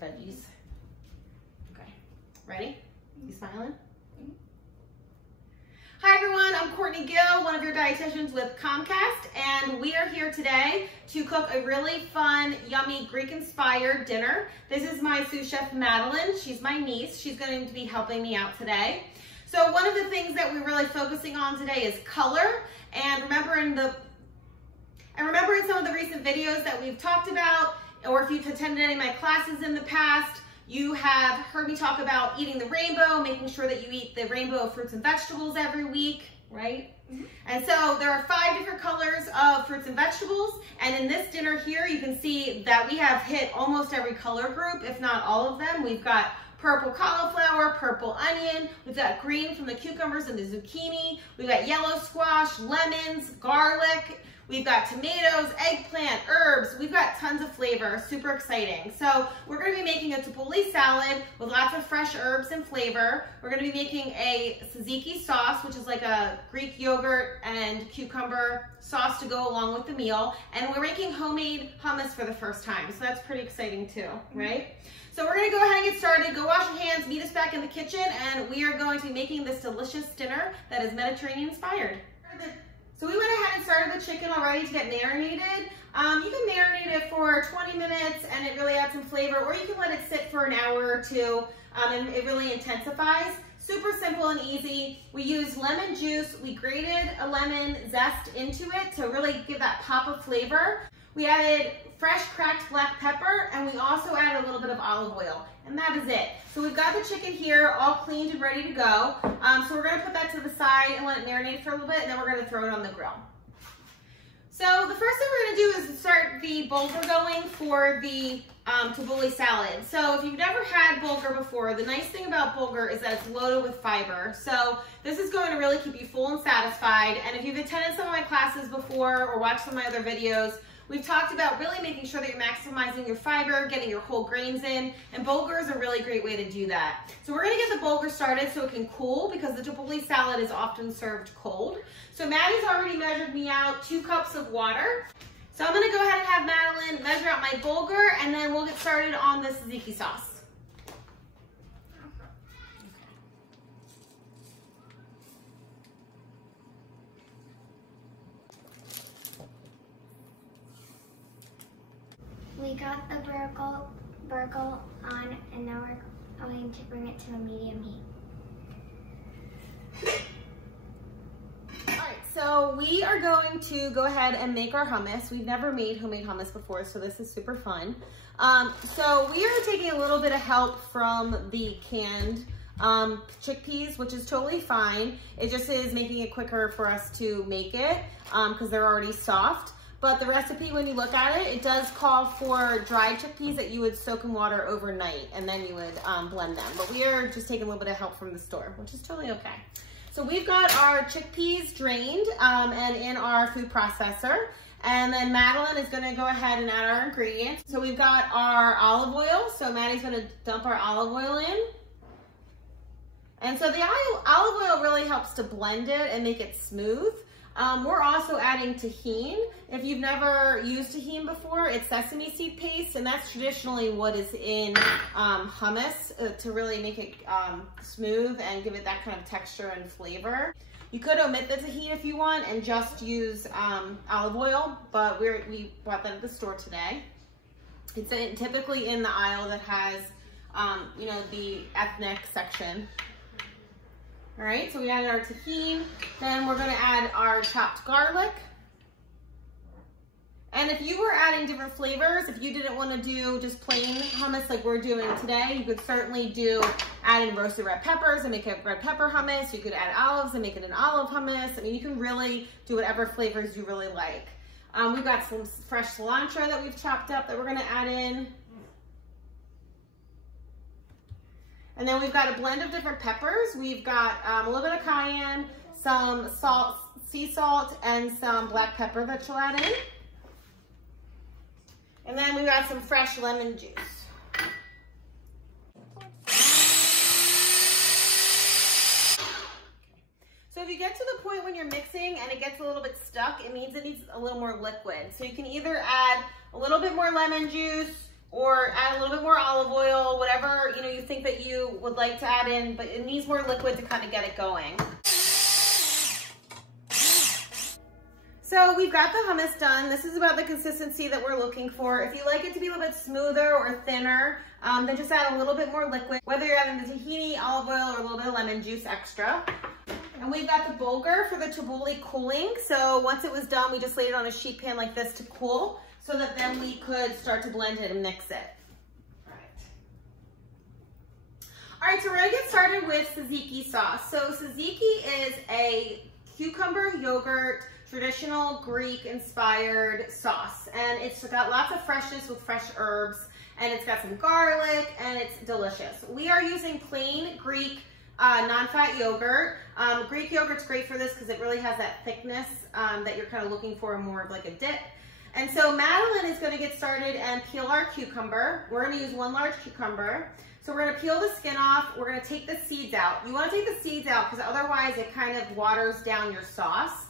and veggies. Okay, ready? You smiling? Hi everyone, I'm Courtney Gill, one of your dietitians with Comcast, and we are here today to cook a really fun, yummy Greek-inspired dinner. This is my sous chef Madeline. She's my niece. She's going to be helping me out today. So one of the things that we're really focusing on today is color, and remembering some of the recent videos that we've talked about, or if you've attended any of my classes in the past, you have heard me talk about eating the rainbow, making sure that you eat the rainbow of fruits and vegetables every week, right? Mm-hmm. And so there are 5 different colors of fruits and vegetables. And in this dinner here, you can see that we have hit almost every color group, if not all of them. We've got purple cauliflower, purple onion, we've got green from the cucumbers and the zucchini, we've got yellow squash, lemons, garlic, we've got tomatoes, eggplant, herbs. We've got tons of flavor, super exciting. So we're gonna be making a Tabouli salad with lots of fresh herbs and flavor. We're gonna be making a tzatziki sauce, which is like a Greek yogurt and cucumber sauce to go along with the meal. And we're making homemade hummus for the first time. So that's pretty exciting too, right? So we're gonna go ahead and get started. Go wash your hands, meet us back in the kitchen, and we are going to be making this delicious dinner that is Mediterranean inspired. So we went ahead and started the chicken already to get marinated. You can marinate it for 20 minutes and it really adds some flavor, or you can let it sit for an hour or two and it really intensifies. Super simple and easy. We used lemon juice. We grated a lemon zest into it to really give that pop of flavor. We added fresh cracked black pepper, and we also added a little bit of olive oil, and that is it. So we've got the chicken here all cleaned and ready to go. So we're gonna put that to the side and let it marinate for a little bit, and then we're gonna throw it on the grill. So the first thing we're gonna do is start the bulgur going for the Tabouli salad. So if you've never had bulgur before, the nice thing about bulgur is that it's loaded with fiber. So this is going to really keep you full and satisfied. And if you've attended some of my classes before or watched some of my other videos, we've talked about really making sure that you're maximizing your fiber, getting your whole grains in, and bulgur is a really great way to do that. So we're gonna get the bulgur started so it can cool, because the Tabouli salad is often served cold. So Maddie's already measured me out 2 cups of water. So I'm gonna go ahead and have Madeline measure out my bulgur, and then we'll get started on the tzatziki sauce. We got the burgle on, and now we're going to bring it to a medium heat. All right, so we are going to go ahead and make our hummus. We've never made homemade hummus before, so this is super fun. So we are taking a little bit of help from the canned chickpeas, which is totally fine. It just is making it quicker for us to make it because they're already soft. But the recipe, when you look at it, it does call for dried chickpeas that you would soak in water overnight, and then you would blend them. But we are just taking a little bit of help from the store, which is totally okay. So we've got our chickpeas drained and in our food processor. And then Madeline is gonna go ahead and add our ingredients. So we've got our olive oil. So Maddie's gonna dump our olive oil in. And so the olive oil really helps to blend it and make it smooth. We're also adding tahini. If you've never used tahini before, it's sesame seed paste, and that's traditionally what is in hummus to really make it smooth and give it that kind of texture and flavor. You could omit the tahini if you want and just use olive oil, but we bought that at the store today. It's typically in the aisle that has, you know, the ethnic section. All right, so we added our tahini. Then we're gonna add our chopped garlic. And if you were adding different flavors, if you didn't wanna do just plain hummus like we're doing today, you could certainly add in roasted red peppers and make a red pepper hummus. You could add olives and make it an olive hummus. I mean, you can really do whatever flavors you really like. We've got some fresh cilantro that we've chopped up that we're gonna add in. And then we've got a blend of different peppers. We've got a little bit of cayenne, some salt, sea salt, and some black pepper that you'll add in. And then we've got some fresh lemon juice. So if you get to the point when you're mixing and it gets a little bit stuck, it means it needs a little more liquid. So you can either add a little bit more lemon juice or add a little bit more olive oil, whatever, you know, you think that you would like to add in, but it needs more liquid to kind of get it going. So we've got the hummus done. This is about the consistency that we're looking for. If you like it to be a little bit smoother or thinner, then just add a little bit more liquid, whether you're adding the tahini, olive oil, or a little bit of lemon juice extra. And we've got the bulgur for the tabouli cooling. So once it was done, we just laid it on a sheet pan like this to cool, so that then we could start to blend it and mix it. All right, so we're gonna get started with tzatziki sauce. So tzatziki is a cucumber yogurt, traditional Greek-inspired sauce. And it's got lots of freshness with fresh herbs, and it's got some garlic, and it's delicious. We are using plain Greek non-fat yogurt. Greek yogurt's great for this because it really has that thickness that you're kind of looking for, more of like a dip. And so Madeline is gonna get started and peel our cucumber. We're gonna use 1 large cucumber. So we're gonna peel the skin off. We're gonna take the seeds out. You wanna take the seeds out because otherwise it kind of waters down your sauce.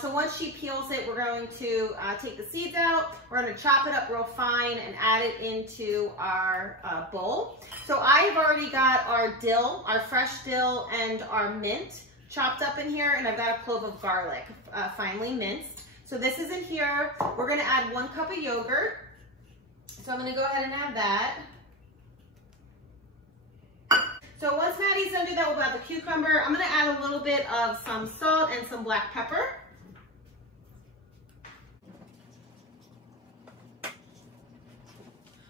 So once she peels it, we're going to take the seeds out. We're gonna chop it up real fine and add it into our bowl. So I've already got our dill, our fresh dill, and our mint chopped up in here, and I've got a clove of garlic, finely minced. So this is in here. We're gonna add 1 cup of yogurt. So I'm gonna go ahead and add that. So once Maddie's done doing that, we'll add the cucumber. I'm gonna add a little bit of some salt and some black pepper.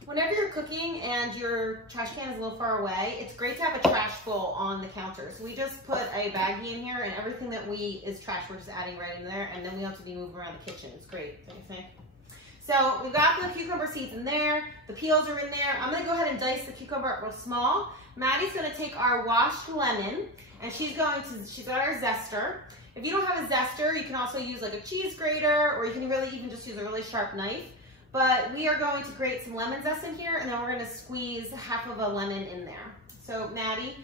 Whenever you're cooking and your trash can is a little far away, it's great to have a trash bowl on the counter. So we just put a baggie in here, and everything that is trash, we're just adding right in there, and then we don't have to be moving around the kitchen. It's great, don't you think? So we've got the cucumber seeds in there, the peels are in there. I'm gonna go ahead and dice the cucumber up real small. Maddie's gonna take our washed lemon, and she's got our zester. If you don't have a zester, you can also use like a cheese grater, or you can really even just use a really sharp knife. But we are going to grate some lemon zest in here, and then we're gonna squeeze half of a lemon in there. So Maddie,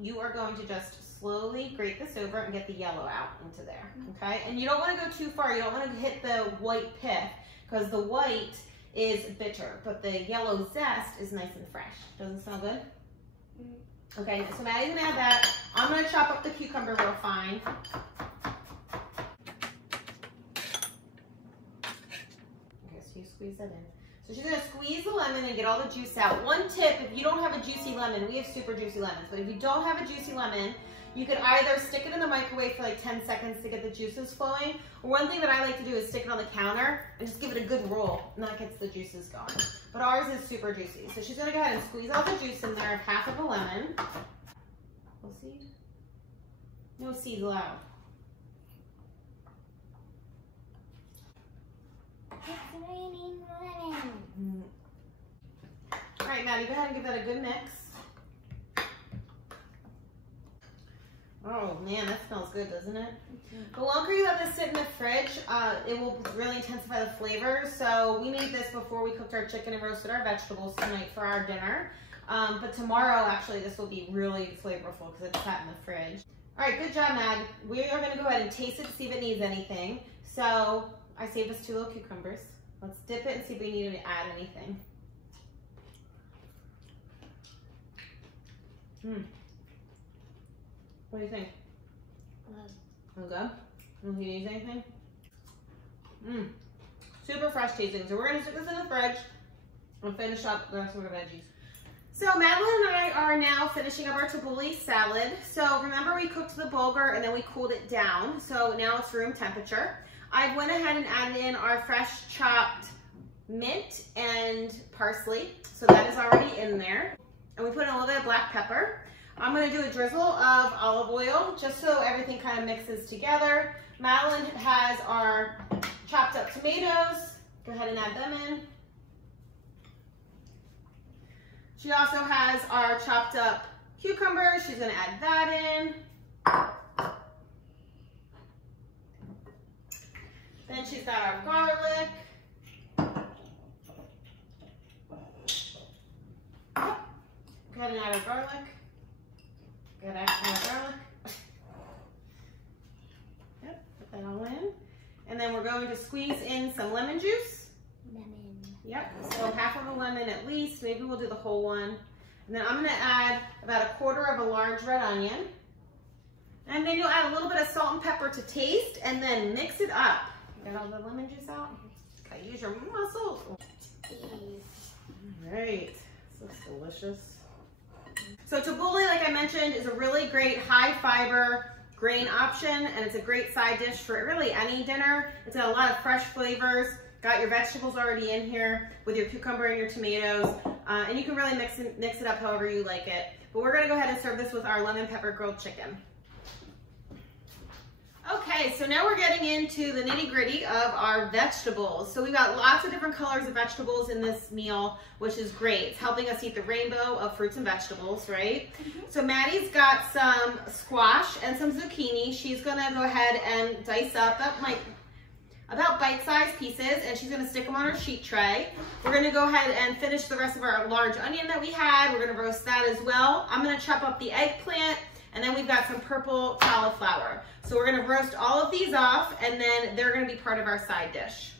you are going to just slowly grate this over and get the yellow out into there, okay? And you don't wanna go too far. You don't wanna hit the white pith, because the white is bitter, but the yellow zest is nice and fresh. Doesn't sound good? Okay, so Maddie's gonna add that. I'm gonna chop up the cucumber real fine. Squeeze that in. So she's gonna squeeze the lemon and get all the juice out. One tip, if you don't have a juicy lemon, we have super juicy lemons, but if you don't have a juicy lemon, you could either stick it in the microwave for like 10 seconds to get the juices flowing, or one thing that I like to do is stick it on the counter and just give it a good roll, and that gets the juices going. But ours is super juicy. So she's gonna go ahead and squeeze all the juice in there of half of a lemon. Full seed? No seeds allowed. It's raining lemon. All right, Maddie, go ahead and give that a good mix. Oh man, that smells good, doesn't it? The longer you let this sit in the fridge, it will really intensify the flavor. So we made this before we cooked our chicken and roasted our vegetables tonight for our dinner. But tomorrow, actually, this will be really flavorful because it's sat in the fridge. All right, good job, Mad. We are gonna go ahead and taste it to see if it needs anything. So I saved us 2 little cucumbers. Let's dip it and see if we need to add anything. What do you think? Good. Good? Don't think it needs anything? Super fresh tasting. So we're gonna stick this in the fridge and finish up the rest of our veggies. So Madeline and I are now finishing up our Tabouli salad. So remember we cooked the bulgur and then we cooled it down. So now it's room temperature. I went ahead and added in our fresh chopped mint and parsley. So that is already in there. And we put in a little bit of black pepper. I'm gonna do a drizzle of olive oil just so everything kind of mixes together. Madeline has our chopped up tomatoes. Go ahead and add them in. She also has our chopped up cucumbers. She's gonna add that in. Then she's got our garlic. Go ahead and add our garlic. Go ahead and add our garlic. Yep, put that all in. And then we're going to squeeze in some lemon juice. Lemon. Yep, so half of a lemon at least. Maybe we'll do the whole one. And then I'm gonna add about 1/4 of a large red onion. And then you'll add a little bit of salt and pepper to taste and then mix it up. You got all the lemon juice out? Okay, use your muscles. All right, this looks delicious. So tabouli, like I mentioned, is a really great high fiber grain option, and it's a great side dish for really any dinner. It's got a lot of fresh flavors. Got your vegetables already in here with your cucumber and your tomatoes, and you can really mix it up however you like it. But we're gonna go ahead and serve this with our lemon pepper grilled chicken. Okay, so now we're getting into the nitty gritty of our vegetables. So we've got lots of different colors of vegetables in this meal, which is great. It's helping us eat the rainbow of fruits and vegetables, right? So Maddie's got some squash and some zucchini. She's gonna go ahead and dice up about bite-sized pieces, and she's gonna stick them on her sheet tray. We're gonna go ahead and finish the rest of our large onion that we had. We're gonna roast that as well. I'm gonna chop up the eggplant, and then we've got some purple cauliflower. So we're gonna roast all of these off, and then they're gonna be part of our side dish.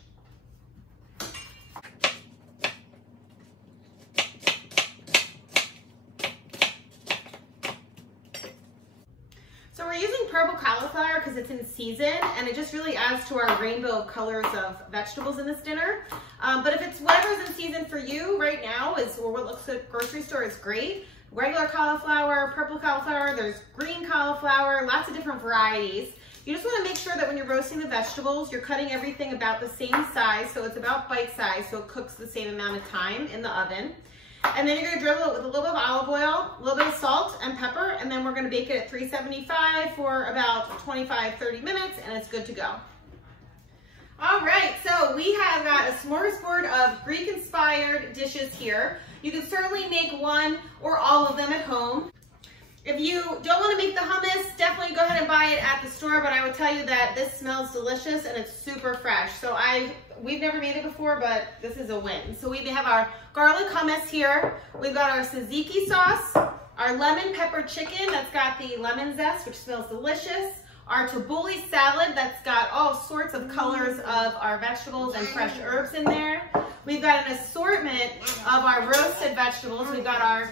So we're using purple cauliflower because it's in season, and it just really adds to our rainbow of colors of vegetables in this dinner. But if it's whatever's in season for you right now, or what looks at grocery store is great. Regular cauliflower, purple cauliflower, there's green cauliflower, lots of different varieties. You just want to make sure that when you're roasting the vegetables, you're cutting everything about the same size, so it's about bite size, so it cooks the same amount of time in the oven. And then you're going to drizzle it with a little bit of olive oil, a little bit of salt and pepper, and then we're going to bake it at 375 for about 25-30 minutes, and it's good to go. All right, so we have got a smorgasbord of Greek-inspired dishes here. You can certainly make one or all of them at home. If you don't want to make the hummus, definitely go ahead and buy it at the store, but I would tell you that this smells delicious and it's super fresh. So we've never made it before, but this is a win. So we have our garlic hummus here. We've got our tzatziki sauce, our lemon pepper chicken that's got the lemon zest, which smells delicious, our tabouli salad that's got all sorts of colors of our vegetables and fresh herbs in there. We've got an assortment of our roasted vegetables. We've got our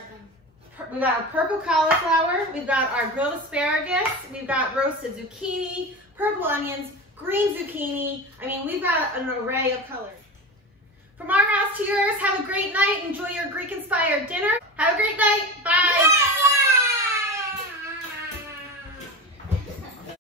purple cauliflower, we've got our grilled asparagus, we've got roasted zucchini, purple onions, green zucchini. I mean, we've got an array of colors. From our house to yours, have a great night. Enjoy your Greek-inspired dinner. Have a great night. Bye. Yay!